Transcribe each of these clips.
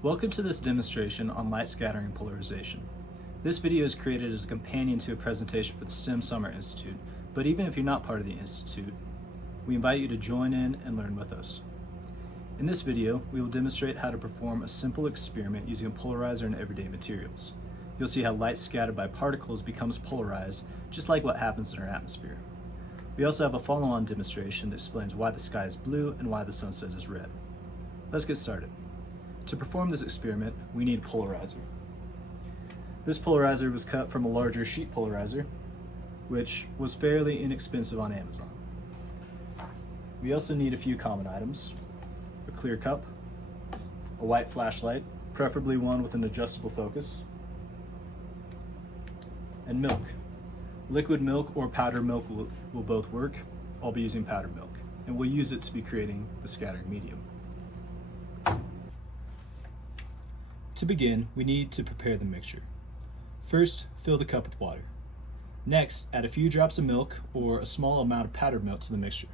Welcome to this demonstration on light scattering polarization. This video is created as a companion to a presentation for the STEM Summer Institute, but even if you're not part of the Institute, we invite you to join in and learn with us. In this video, we will demonstrate how to perform a simple experiment using a polarizer in everyday materials. You'll see how light scattered by particles becomes polarized, just like what happens in our atmosphere. We also have a follow-on demonstration that explains why the sky is blue and why the sunset is red. Let's get started. To perform this experiment, we need a polarizer. This polarizer was cut from a larger sheet polarizer, which was fairly inexpensive on Amazon. We also need a few common items: a clear cup, a white flashlight, preferably one with an adjustable focus, and milk. Liquid milk or powdered milk will both work. I'll be using powdered milk, and we'll use it to be creating the scattering medium. To begin, we need to prepare the mixture. First, fill the cup with water. Next, add a few drops of milk or a small amount of powdered milk to the mixture.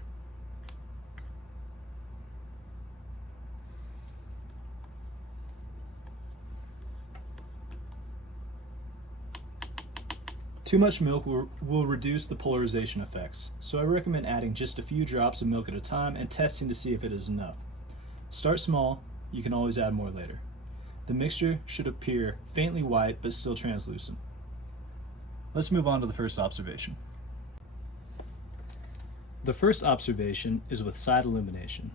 Too much milk will reduce the polarization effects, so I recommend adding just a few drops of milk at a time and testing to see if it is enough. Start small, you can always add more later. The mixture should appear faintly white but still translucent. Let's move on to the first observation. The first observation is with side illumination.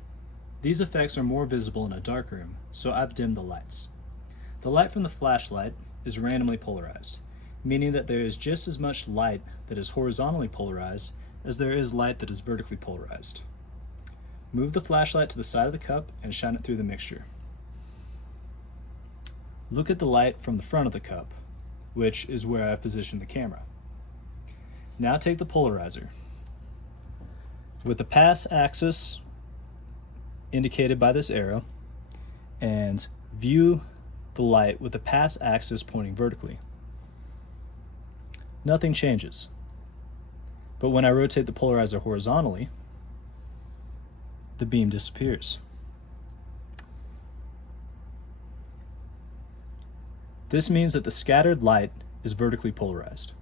These effects are more visible in a dark room, so I've dimmed the lights. The light from the flashlight is randomly polarized, meaning that there is just as much light that is horizontally polarized as there is light that is vertically polarized. Move the flashlight to the side of the cup and shine it through the mixture. Look at the light from the front of the cup, which is where I've positioned the camera. Now take the polarizer. With the pass axis indicated by this arrow, and view the light with the pass axis pointing vertically. Nothing changes. But when I rotate the polarizer horizontally, the beam disappears. This means that the scattered light is vertically polarized.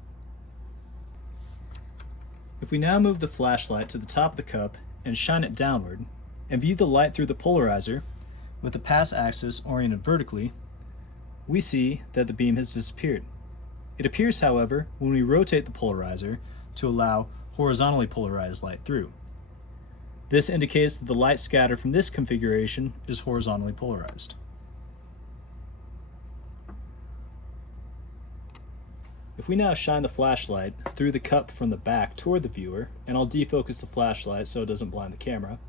If we now move the flashlight to the top of the cup and shine it downward, and view the light through the polarizer with the pass axis oriented vertically, we see that the beam has disappeared. It appears, however, when we rotate the polarizer to allow horizontally polarized light through. This indicates that the light scattered from this configuration is horizontally polarized. If we now shine the flashlight through the cup from the back toward the viewer, and I'll defocus the flashlight so it doesn't blind the camera,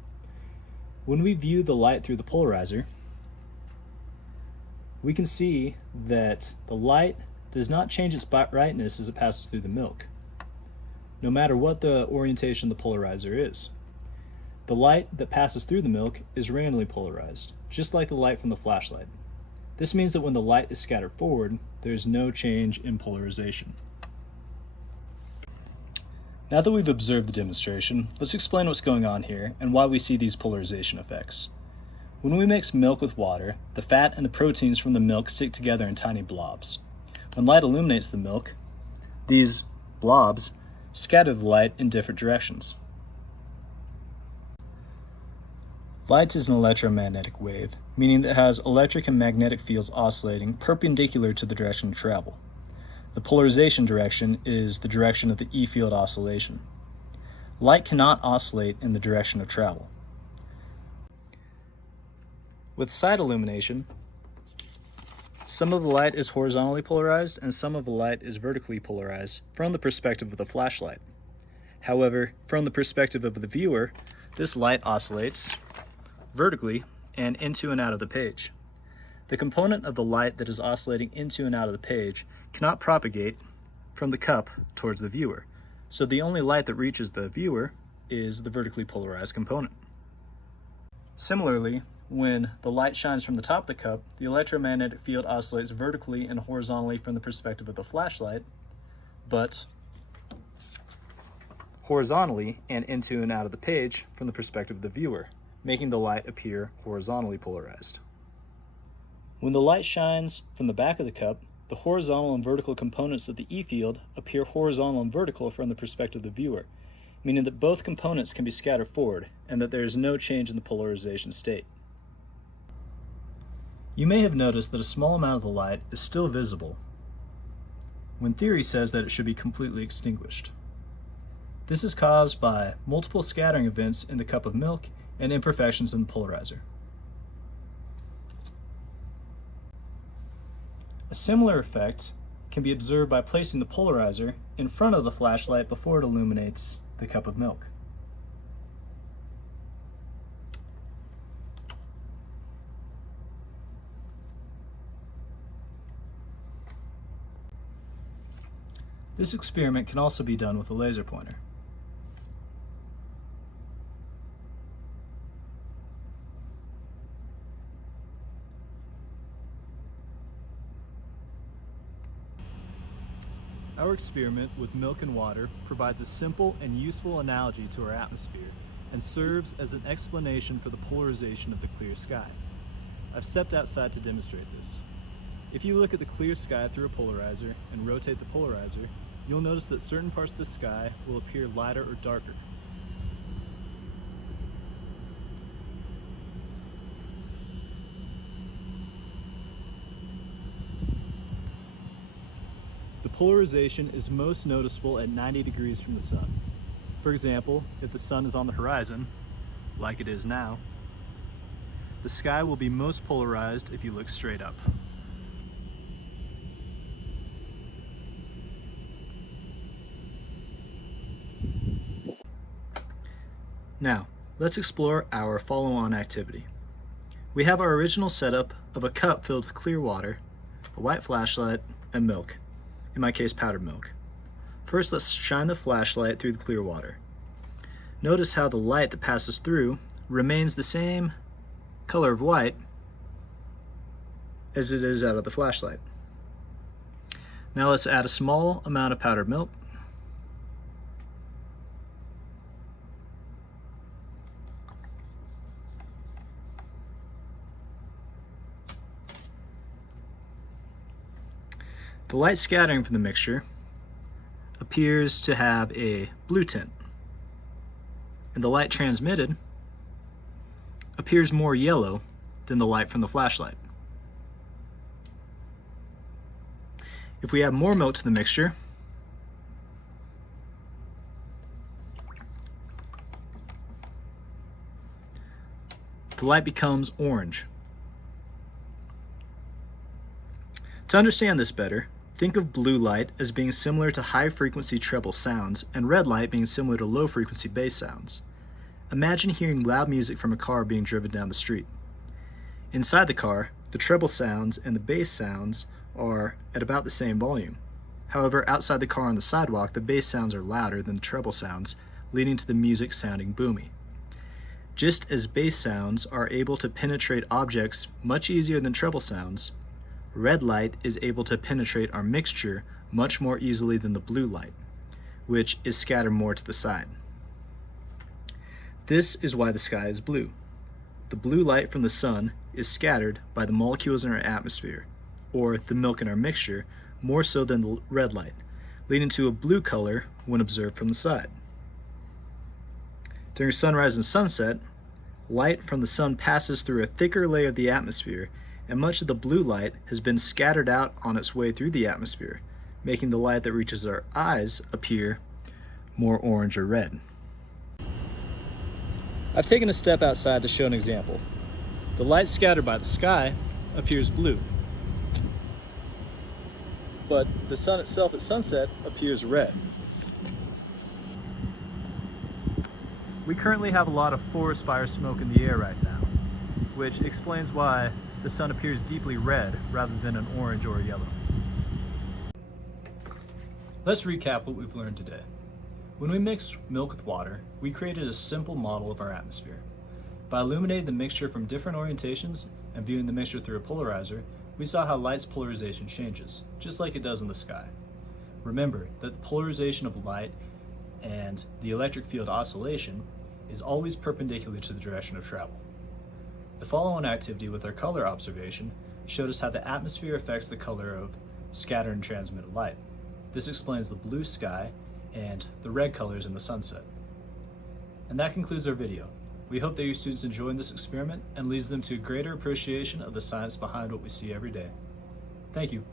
when we view the light through the polarizer, we can see that the light does not change its brightness as it passes through the milk, no matter what the orientation of the polarizer is. The light that passes through the milk is randomly polarized, just like the light from the flashlight. This means that when the light is scattered forward, there is no change in polarization. Now that we've observed the demonstration, let's explain what's going on here and why we see these polarization effects. When we mix milk with water, the fat and the proteins from the milk stick together in tiny blobs. When light illuminates the milk, these blobs scatter the light in different directions. Light is an electromagnetic wave, meaning that it has electric and magnetic fields oscillating perpendicular to the direction of travel. The polarization direction is the direction of the E field oscillation. Light cannot oscillate in the direction of travel. With side illumination, some of the light is horizontally polarized and some of the light is vertically polarized from the perspective of the flashlight. However, from the perspective of the viewer, this light oscillates vertically and into and out of the page. The component of the light that is oscillating into and out of the page cannot propagate from the cup towards the viewer, so the only light that reaches the viewer is the vertically polarized component. Similarly, when the light shines from the top of the cup, the electromagnetic field oscillates vertically and horizontally from the perspective of the flashlight, but horizontally and into and out of the page from the perspective of the viewer, making the light appear horizontally polarized. When the light shines from the back of the cup, the horizontal and vertical components of the E field appear horizontal and vertical from the perspective of the viewer, meaning that both components can be scattered forward and that there is no change in the polarization state. You may have noticed that a small amount of the light is still visible, when theory says that it should be completely extinguished. This is caused by multiple scattering events in the cup of milk and imperfections in the polarizer. A similar effect can be observed by placing the polarizer in front of the flashlight before it illuminates the cup of milk. This experiment can also be done with a laser pointer. Our experiment with milk and water provides a simple and useful analogy to our atmosphere and serves as an explanation for the polarization of the clear sky. I've stepped outside to demonstrate this. If you look at the clear sky through a polarizer and rotate the polarizer, you'll notice that certain parts of the sky will appear lighter or darker. The polarization is most noticeable at 90 degrees from the sun. For example, if the sun is on the horizon, like it is now, the sky will be most polarized if you look straight up. Now, let's explore our follow-on activity. We have our original setup of a cup filled with clear water, a white flashlight, and milk, in my case powdered milk. First, let's shine the flashlight through the clear water. Notice how the light that passes through remains the same color of white as it is out of the flashlight. Now let's add a small amount of powdered milk. The light scattering from the mixture appears to have a blue tint, and the light transmitted appears more yellow than the light from the flashlight. If we add more milk to the mixture, the light becomes orange. To understand this better, think of blue light as being similar to high-frequency treble sounds and red light being similar to low-frequency bass sounds. Imagine hearing loud music from a car being driven down the street. Inside the car, the treble sounds and the bass sounds are at about the same volume. However, outside the car on the sidewalk, the bass sounds are louder than the treble sounds, leading to the music sounding boomy. Just as bass sounds are able to penetrate objects much easier than treble sounds, red light is able to penetrate our mixture much more easily than the blue light, which is scattered more to the side. This is why the sky is blue. The blue light from the sun is scattered by the molecules in our atmosphere, or the milk in our mixture, more so than the red light, leading to a blue color when observed from the side. During sunrise and sunset, light from the sun passes through a thicker layer of the atmosphere, and much of the blue light has been scattered out on its way through the atmosphere, making the light that reaches our eyes appear more orange or red. I've taken a step outside to show an example. The light scattered by the sky appears blue, but the sun itself at sunset appears red. We currently have a lot of forest fire smoke in the air right now, which explains why the sun appears deeply red rather than an orange or a yellow. Let's recap what we've learned today. When we mixed milk with water, we created a simple model of our atmosphere. By illuminating the mixture from different orientations and viewing the mixture through a polarizer, we saw how light's polarization changes, just like it does in the sky. Remember that the polarization of light and the electric field oscillation is always perpendicular to the direction of travel. The follow-on activity with our color observation showed us how the atmosphere affects the color of scattered and transmitted light. This explains the blue sky and the red colors in the sunset. And that concludes our video. We hope that your students enjoy this experiment and leads them to a greater appreciation of the science behind what we see every day. Thank you.